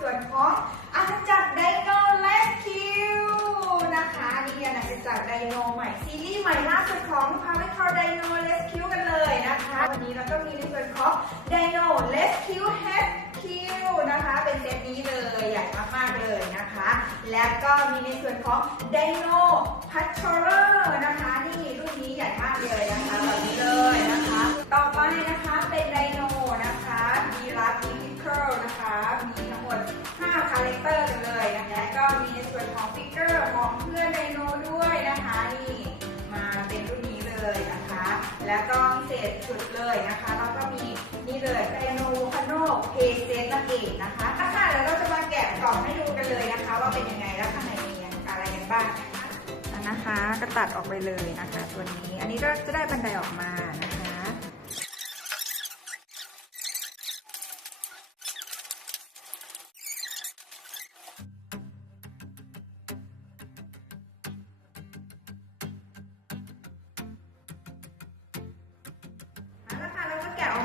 ส่วนของอาณาจักรไดโนเลสคิวนะคะนี่อาณาจักรไดโนใหม่ซีรีส์ใหม่ล่าสุดของพาร์คอไดโนเลสคิวกันเลยนะคะ วันนี้เราก็มีในส่วนของไดโนเลสคิวเฮดคิวนะคะ เป็นเซตนี้เลยใหญ่มากๆเลยนะคะ แล้วก็มีในส่วนของไดโนพัชเชอร์นะคะนี่รุ่นนี้ใหญ่มากเลยนะคะแบบนี้เลยนะคะ ของฟิกเกอร์ของเพื่อนไดโนด้วยนะคะนี่มาเป็นรุ่นนี้เลยนะคะ แล้วก็พิเศษสุดเลยนะคะ แล้วก็มีนี่เลยไดโนคาโนเพเซนนั่นเองนะคะอะค่ะเดี๋ยวเราจะมาแกะกล่องให้ดูกันเลยนะคะ ว่าเป็นยังไงแล้วข้างในมีอะไรกันบ้างนะคะ ก็ตัดออกไปเลยนะคะ ตัวนี้อันนี้ก็จะได้บันไดออกมา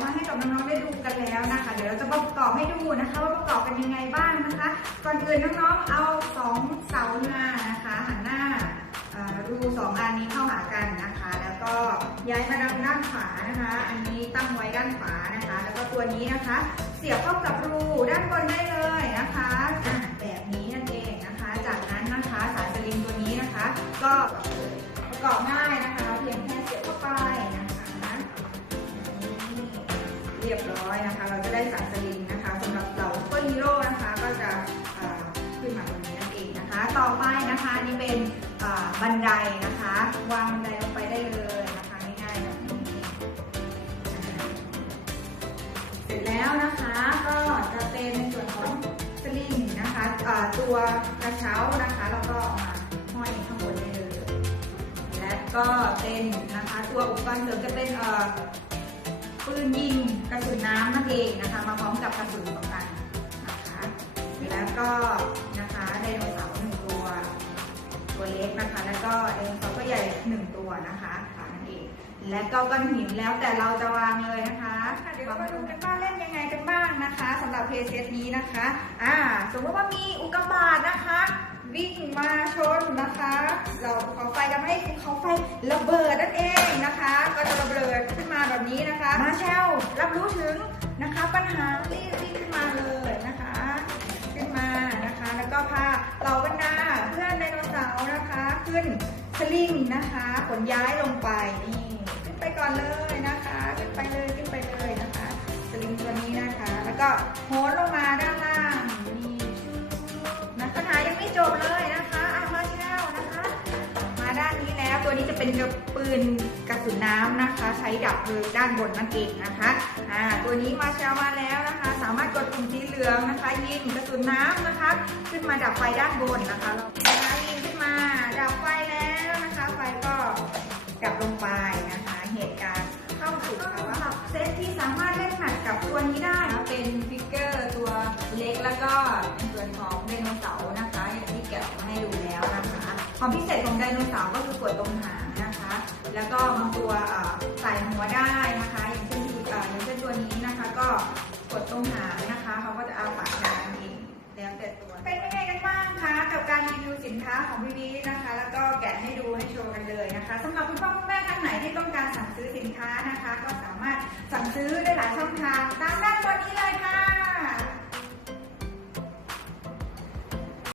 มาให้กับน้องๆได้ดูกันแล้วนะคะ เดี๋ยวเราจะประกอบให้ดูนะคะ ว่าประกอบกันยังไงบ้างนะคะ ก่อนอื่นน้องๆเอาสองเสาหน้านะคะหันหน้ารูสองอันนี้เข้าหากันนะคะ แล้วก็ย้ายมาด้านด้านขวานะคะ อันนี้ตั้งไว้ด้านขวานะคะ แล้วก็ตัวนี้นะคะ เสียบเข้ากับรูด้านบนได้เลยนะคะะแบบนี้นั่นเองนะคะ จากนั้นนะคะสายสลิงตัวนี้นะคะ ก็ประกอบง่ายนะคะ เพียงแค่เสียบเข้าไปนะคะ รียบร้อยนะคะ เราจะได้สายสลิงนะคะสำหรับเหล่าซุปเปอร์ฮีโร่นะคะก็จะขึ้นมาตรงนี้นั่นเองนะคะ ต่อไปนะคะนี่เป็นบันไดนะคะ วางบันไดลงไปได้เลยนะคะง่ายๆแบบนี้เสร็จแล้วนะคะก็จะเป็นส่วนของสลิงนะคะตัวกระเช้านะคะแล้วก็เอามาห้อยข้างบนได้เลยและก็เป็นนะคะตัวอุปกรณ์เสริมจะเป็นเอ่อ ปืนยิงกระสุนน้ำนั่นเองนะคะ มาพร้อมกับกระสุนสองอันนะคะแล้วก็นะคะไดโนเสาร์หนึ่งตัว ตัวเล็กนะคะ แล้วก็ไดโนเสาร์ตัวใหญ่หนึ่งตัวนะคะค่ะนั่นเอง และก็ก้อนหินแล้วแต่เราจะวางเลยนะคะเดี๋ยวเรามาดูกันว่าเล่นยังไงกันบ้างนะคะสำหรับเพลย์เซตนี้นะคะอ่าสมมติว่ามีอุกกาบาตนะคะ วิ่งมาชนนะคะ เราเขาไฟทำให้เขาไฟระเบิดนั่นเองนะคะ ก็จะระเบิดขึ้ นี้นะคะมาเชลรับรู้ถึงนะคะปัญหารีบรีบขึ้นมาเลยนะคะ ขึ้นมานะคะ แล้วก็พาเหล่าบรรดาเพื่อนไดโนเสาร์นะคะ ขึ้นสลิงนะคะขนย้ายลงไปนี่ขึ้นไปก่อนเลยนะคะ ขึ้นไปเลยขึ้นไปเลยนะคะสลิงตัวนี้นะคะ แล้วก็โหนลงมาด้านล่างนี่นะปัญหายังไม่จบเลยนะคะอะมาเช่านะคะ มาด้านนี้แล้วตัวนี้จะเป็นกระปืนกระสุนน้ำ ดับเพลิงด้านบนนั่นเองนะคะอ่าตัวนี้มาเชลมาแล้วนะคะ สามารถกดปุ่มสีเหลืองนะคะ ยิงกระสุนน้ำนะคะ ขึ้นมาดับไฟด้านบนนะคะเรานะคะยิงขึ้นมาดับไฟแล้วนะคะ ไฟก็ดับลงไปนะคะ เหตุการณ์เข้าสู่ภาวะเซตที่สามารถเล่นแมทกับตัวนี้ได้นะเป็นฟิกเกอร์ตัวเล็กแล้วก็เป็นส่วนของไดโนเสาร์นะคะ อย่างที่แกะมาให้ดูแล้วนะคะ ความพิเศษของไดโนเสาร์ก็คือกดตรงหางน แล้วก็บางตัวใส่หัวได้นะคะ อย่างเช่นที่อย่างเช่นตัวนี้นะคะ ก็กดตรงหางนะคะเขาก็จะเอาปากกาเองแล้วแต่ตัว เป็นยังไงกันบ้างคะกับการรีวิวสินค้าของพี่บีนะคะ แล้วก็แกะให้ดูให้โชว์กันเลยนะคะสำหรับคุณพ่อคุณแม่ท่านไหนที่ต้องการสั่งซื้อสินค้านะคะ ก็สามารถสั่งซื้อได้หลายช่องทางตามได้